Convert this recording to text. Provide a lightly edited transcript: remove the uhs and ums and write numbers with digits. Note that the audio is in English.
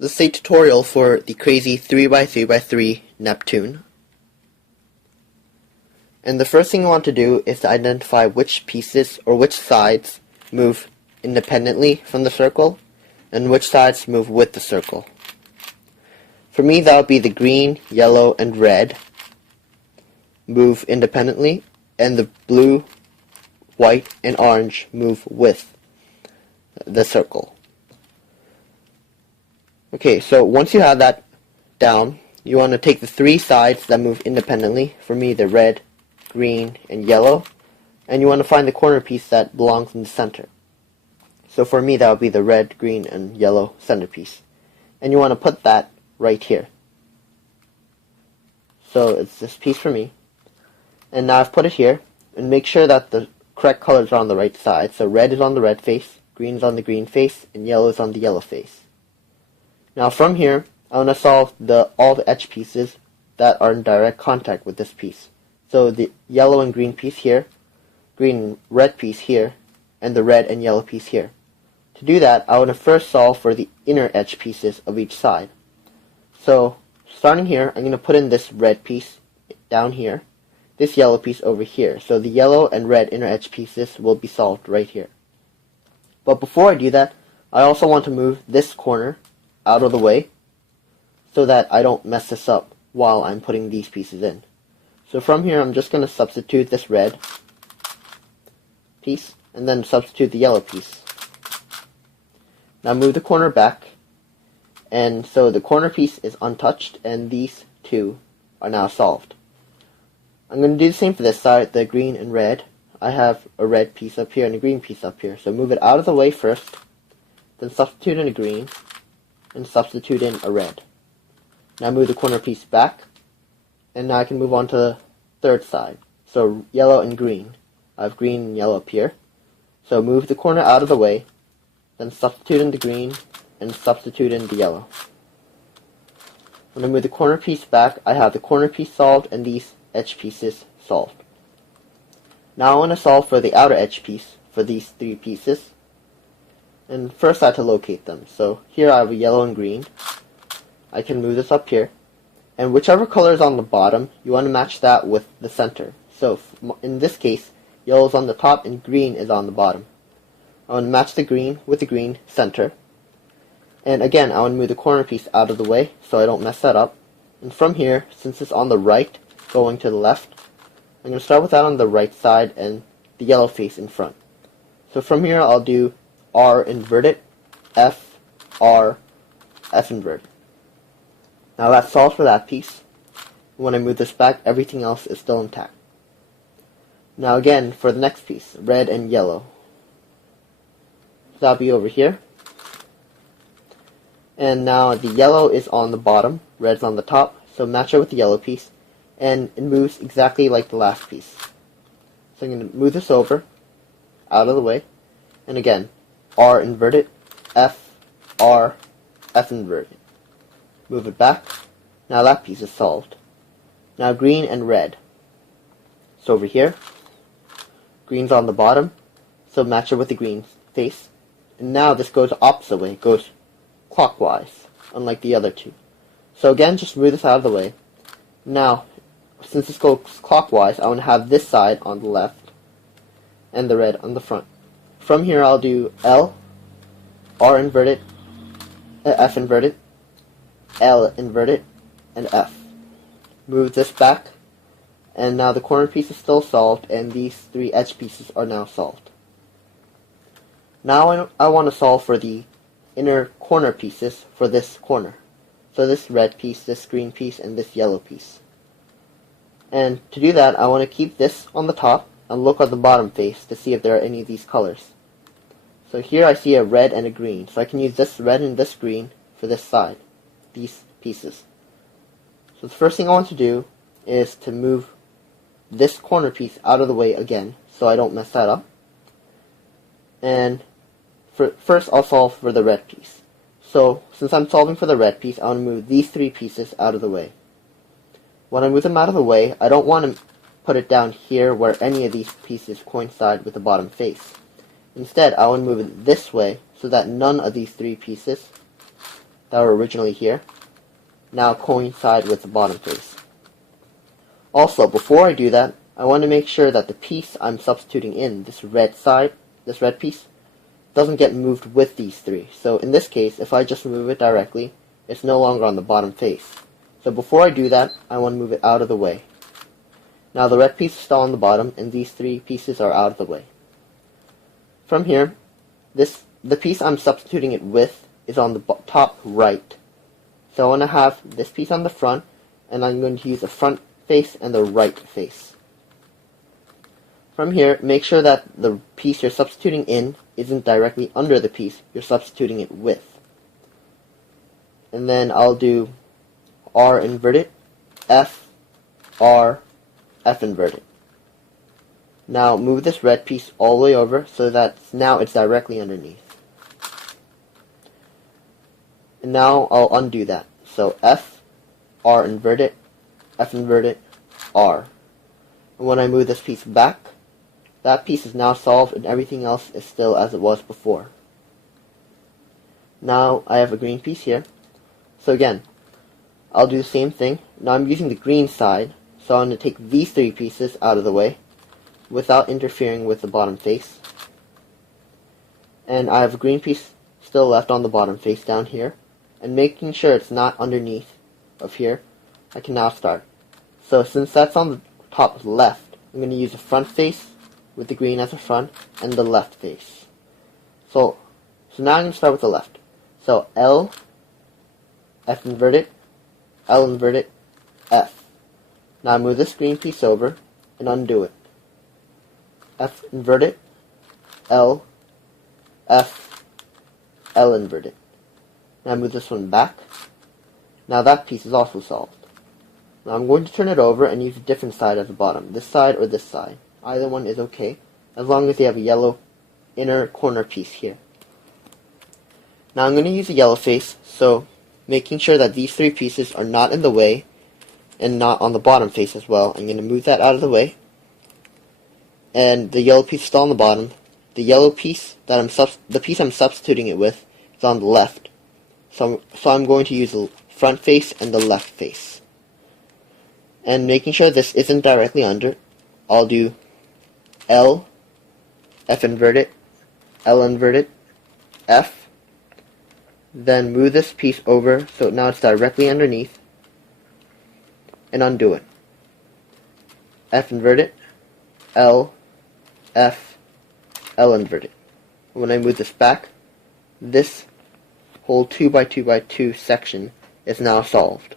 This is a tutorial for the crazy 3x3x3 Neptune. And the first thing you want to do is to identify which pieces or which sides move independently from the circle and which sides move with the circle. For me, that would be the green, yellow, and red move independently, and the blue, white, and orange move with the circle. Okay, so once you have that down, you want to take the three sides that move independently, for me the red, green, and yellow, and you want to find the corner piece that belongs in the center. So for me that would be the red, green, and yellow centerpiece. And you want to put that right here. So it's this piece for me. And now I've put it here, and make sure that the correct colors are on the right side. So red is on the red face, green is on the green face, and yellow is on the yellow face. Now from here, I want to solve all the edge pieces that are in direct contact with this piece. So the yellow and green piece here, green and red piece here, and the red and yellow piece here. To do that, I want to first solve for the inner edge pieces of each side. So starting here, I'm going to put in this red piece down here, this yellow piece over here. So the yellow and red inner edge pieces will be solved right here. But before I do that, I also want to move this corner out of the way so that I don't mess this up while I'm putting these pieces in. So from here I'm just going to substitute this red piece and then substitute the yellow piece. Now move the corner back, and so the corner piece is untouched and these two are now solved. I'm going to do the same for this side, the green and red. I have a red piece up here and a green piece up here. So move it out of the way first, then substitute in a green, and substitute in a red. Now move the corner piece back, and now I can move on to the third side. So yellow and green. I have green and yellow up here. So move the corner out of the way, then substitute in the green, and substitute in the yellow. When I move the corner piece back, I have the corner piece solved and these edge pieces solved. Now I want to solve for the outer edge piece for these three pieces. And first I have to locate them. So here I have a yellow and green. I can move this up here. And whichever color is on the bottom, you want to match that with the center. So in this case, yellow is on the top and green is on the bottom. I want to match the green with the green center. And again, I want to move the corner piece out of the way so I don't mess that up. And from here, since it's on the right, going to the left, I'm going to start with that on the right side and the yellow face in front. So from here I'll do R inverted, F, R, F inverted. Now that's solved for that piece. When I move this back, everything else is still intact. Now again, for the next piece, red and yellow. So that'll be over here. And now the yellow is on the bottom, red's on the top, so match it with the yellow piece, and it moves exactly like the last piece. So I'm going to move this over, out of the way, and again, R inverted, F, R, F inverted. Move it back. Now that piece is solved. Now green and red. So over here, green's on the bottom, so match it with the green face. And now this goes the opposite way, it goes clockwise, unlike the other two. So again, just move this out of the way. Now, since this goes clockwise, I want to have this side on the left and the red on the front. From here I'll do L, R inverted, F inverted, L inverted, and F. Move this back, and now the corner piece is still solved, and these three edge pieces are now solved. Now I want to solve for the inner corner pieces for this corner. So this red piece, this green piece, and this yellow piece. And to do that, I want to keep this on the top and look at the bottom face to see if there are any of these colors. So here I see a red and a green, so I can use this red and this green for this side, these pieces. So the first thing I want to do is to move this corner piece out of the way again, so I don't mess that up. And first I'll solve for the red piece. So since I'm solving for the red piece, I want to move these three pieces out of the way. When I move them out of the way, I don't want to put it down here where any of these pieces coincide with the bottom face. Instead, I want to move it this way so that none of these three pieces that were originally here now coincide with the bottom face. Also, before I do that, I want to make sure that the piece I'm substituting in, this red piece, doesn't get moved with these three. So in this case, if I just move it directly, it's no longer on the bottom face. So before I do that, I want to move it out of the way. Now the red piece is still on the bottom, and these three pieces are out of the way. From here, the piece I'm substituting it with is on the top right. So I want to have this piece on the front, and I'm going to use the front face and the right face. From here, make sure that the piece you're substituting in isn't directly under the piece you're substituting it with. And then I'll do R inverted, F, R, F inverted. Now move this red piece all the way over so that now it's directly underneath. And now I'll undo that. So F, R inverted, F inverted, R. And when I move this piece back, that piece is now solved and everything else is still as it was before. Now I have a green piece here. So again, I'll do the same thing. Now I'm using the green side, so I'm going to take these three pieces out of the way without interfering with the bottom face. And I have a green piece still left on the bottom face down here. And making sure it's not underneath of here, I can now start. So since that's on the top left, I'm going to use the front face with the green as the front and the left face. So now I'm going to start with the left. So L, F inverted, L inverted, F. Now I move this green piece over and undo it. F inverted, L, F, L inverted. Now I move this one back. Now that piece is also solved. Now I'm going to turn it over and use a different side at the bottom. This side or this side. Either one is okay, as long as you have a yellow inner corner piece here. Now I'm going to use a yellow face, so making sure that these three pieces are not in the way and not on the bottom face as well. I'm going to move that out of the way. And the yellow piece is still on the bottom. The yellow piece the piece I'm substituting it with is on the left. So I'm going to use the front face and the left face. And making sure this isn't directly under, I'll do L, F inverted, L inverted, F. Then move this piece over so now it's directly underneath. And undo it. F inverted, L, F, L inverted. When I move this back, this whole 2x2x2 section is now solved.